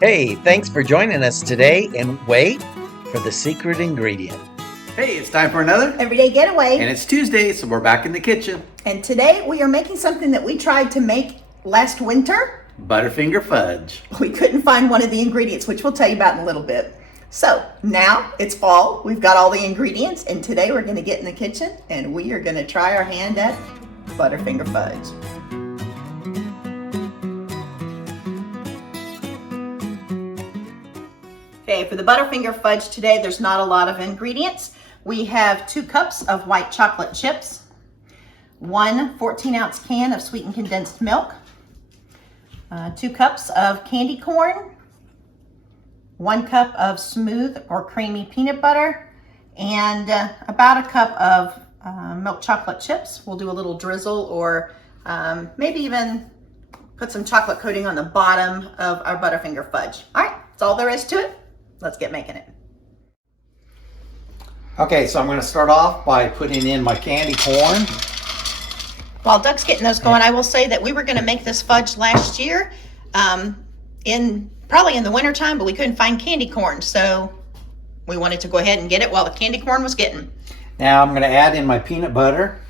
Hey, thanks for joining us today, and wait for the secret ingredient. Hey, it's time for another Everyday Getaway. and it's Tuesday, so we're back in the kitchen. And today we are making something that we tried to make last winter. Butterfinger Fudge. We couldn't find one of the ingredients, which we'll tell you about in a little bit. So now it's fall, we've got all the ingredients, and today we're gonna get in the kitchen and we are gonna try our hand at Butterfinger Fudge. Okay, for the Butterfinger Fudge today, there's not a lot of ingredients. We have 2 cups of white chocolate chips, 1 14-ounce can of sweetened condensed milk, 2 cups of candy corn, 1 cup of smooth or creamy peanut butter, and about a cup of milk chocolate chips. We'll do a little drizzle or maybe even put some chocolate coating on the bottom of our Butterfinger Fudge. All right, that's all there is to it. Let's get making it. Okay, so I'm going to start off by putting in my candy corn. While Doug's getting those going, I will say that we were going to make this fudge last year, probably in the winter time, but we couldn't find candy corn, so we wanted to go ahead and get it while the candy corn was getting. Now I'm going to add in my peanut butter,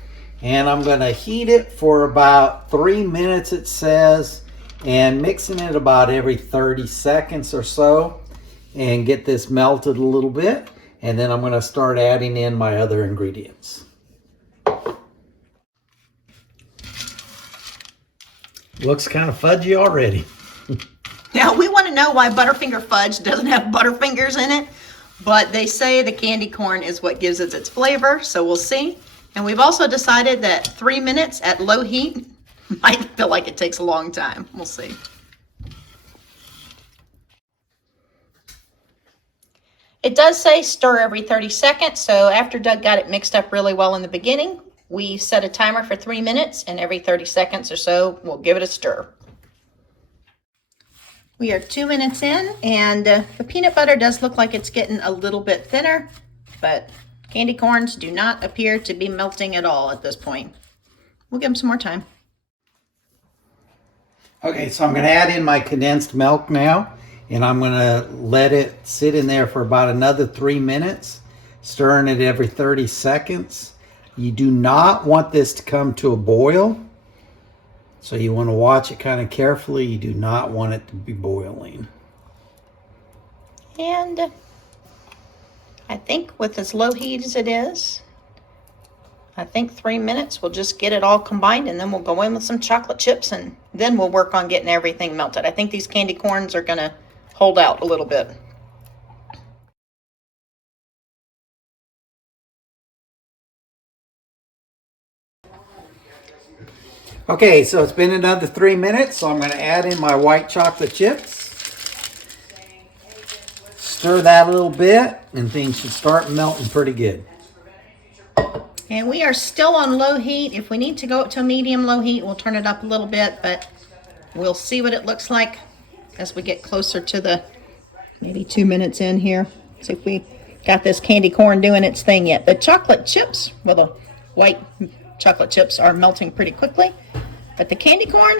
and I'm going to heat it for about 3 minutes, it says, and mixing it about every 30 seconds or so, and get this melted a little bit. And then I'm going to start adding in my other ingredients. Looks kind of fudgy already. Now, we want to know why Butterfinger Fudge doesn't have Butterfingers in it, but they say the candy corn is what gives it its flavor, so we'll see. And we've also decided that 3 minutes at low heat might feel like it takes a long time. We'll see. It does say stir every 30 seconds, so after Doug got it mixed up really well in the beginning, we set a timer for 3 minutes, and every 30 seconds or so, we'll give it a stir. We are 2 minutes in, and the peanut butter does look like it's getting a little bit thinner, but candy corns do not appear to be melting at all at this point. We'll give them some more time. Okay, so I'm going to add in my condensed milk now, and I'm going to let it sit in there for about another 3 minutes, stirring it every 30 seconds. You do not want this to come to a boil, so you want to watch it kind of carefully. You do not want it to be boiling. And I think with as low heat as it is, I think 3 minutes will just get it all combined, and then we'll go in with some chocolate chips, and then we'll work on getting everything melted. I think these candy corns are going to hold out a little bit. Okay, so it's been another 3 minutes, so I'm going to add in my white chocolate chips. Stir that a little bit, and things should start melting pretty good. And we are still on low heat. If we need to go up to medium low heat, we'll turn it up a little bit, but we'll see what it looks like as we get closer to the maybe 2 minutes in here. See if we got this candy corn doing its thing yet. The chocolate chips, well, the white chocolate chips are melting pretty quickly, but the candy corn,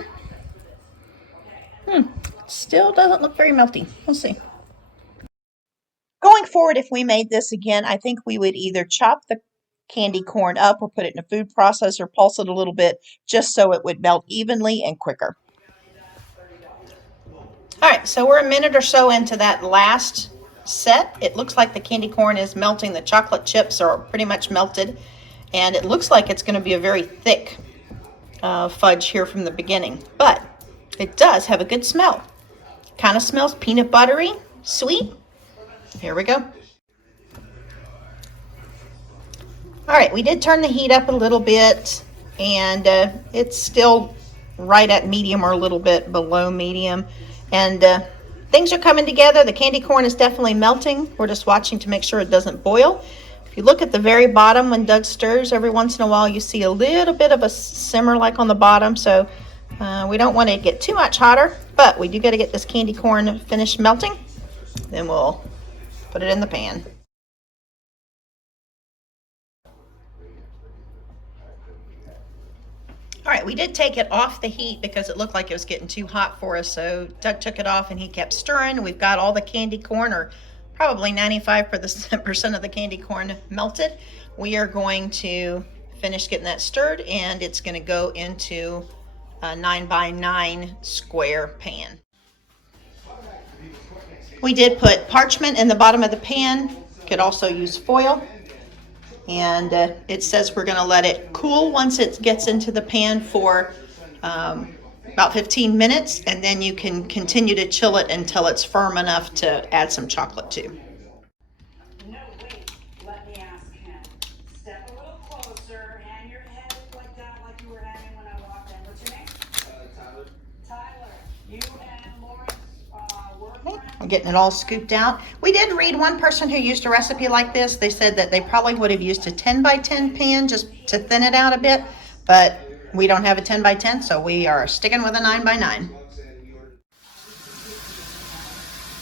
still doesn't look very melty. We'll see. Going forward, if we made this again, I think we would either chop the candy corn up or put it in a food processor, pulse it a little bit, just so it would melt evenly and quicker. All right, so we're a minute or so into that last set. It looks like the candy corn is melting. The chocolate chips are pretty much melted, and it looks like it's going to be a very thick fudge here from the beginning, but it does have a good smell. Kind of smells peanut buttery, sweet. Here we go. All right, we did turn the heat up a little bit, and it's still right at medium or a little bit below medium. And things are coming together. The candy corn is definitely melting. We're just watching to make sure it doesn't boil. If you look at the very bottom when Doug stirs, every once in a while you see a little bit of a simmer like on the bottom. So we don't want to get too much hotter, but we do got to get this candy corn finished melting. Then we'll put it in the pan. All right, we did take it off the heat because it looked like it was getting too hot for us. So Doug took it off and he kept stirring. We've got all the candy corn, or probably 95% of the candy corn melted. We are going to finish getting that stirred, and it's going to go into a 9x9 square pan. We did put parchment in the bottom of the pan. Could also use foil. And it says we're going to let it cool once it gets into the pan for about 15 minutes, and then you can continue to chill it until it's firm enough to add some chocolate to. No, wait, let me ask him. Step a little closer, hang your head like that, like you were hanging when I walked in. What's your name? Tyler. Tyler. You and Lawrence were friends? I'm getting it all scooped out. We did read one person who used a recipe like this. They said that they probably would have used a 10x10 pan just to thin it out a bit, but we don't have a 10x10, so we are sticking with a 9x9.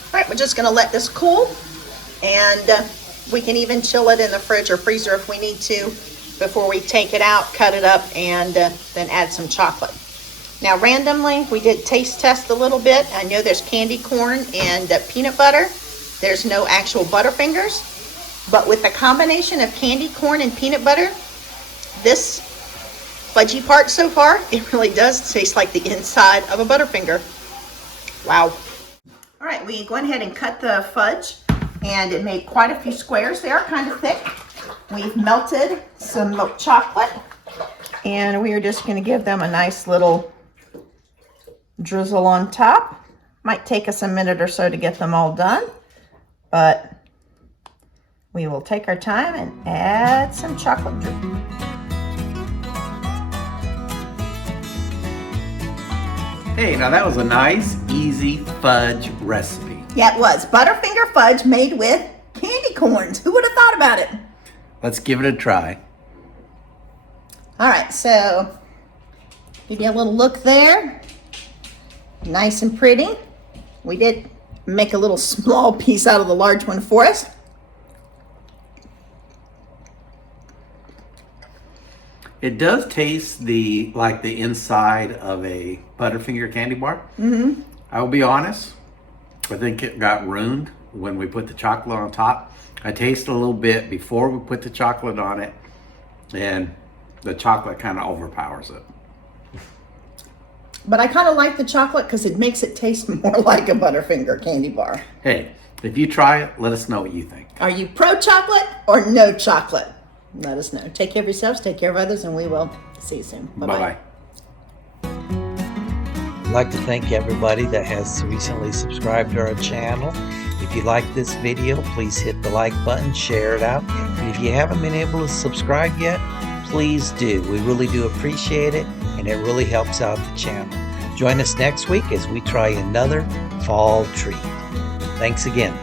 All right, we're just gonna let this cool, and we can even chill it in the fridge or freezer if we need to before we take it out, cut it up, and then add some chocolate. Now, randomly, we did taste test a little bit. I know there's candy corn and peanut butter. There's no actual Butterfingers, but with the combination of candy corn and peanut butter, this fudgy part so far, it really does taste like the inside of a Butterfinger. Wow. All right, we go ahead and cut the fudge, and it made quite a few squares. They are kind of thick. We've melted some milk chocolate, and we are just going to give them a nice little drizzle on top. Might take us a minute or so to get them all done, but we will take our time and add some chocolate drip. Hey, now that was a nice, easy fudge recipe. Yeah, it was. Butterfinger fudge made with candy corns. Who would have thought about it? Let's give it a try. All right, so give you a little look there. Nice and pretty. We did make a little small piece out of the large one for us. It does taste like the inside of a Butterfinger candy bar. Mm-hmm. I will be honest, I think it got ruined when we put the chocolate on top. I tasted a little bit before we put the chocolate on it, and the chocolate kind of overpowers it. But I kind of like the chocolate because it makes it taste more like a Butterfinger candy bar. Hey, if you try it, let us know what you think. Are you pro chocolate or no chocolate? Let us know. Take care of yourselves, take care of others, and we will see you soon. Bye-bye. I'd like to thank everybody that has recently subscribed to our channel. If you like this video, please hit the like button, share it out. And if you haven't been able to subscribe yet, please do. We really do appreciate it, and it really helps out the channel. Join us next week as we try another fall treat. Thanks again.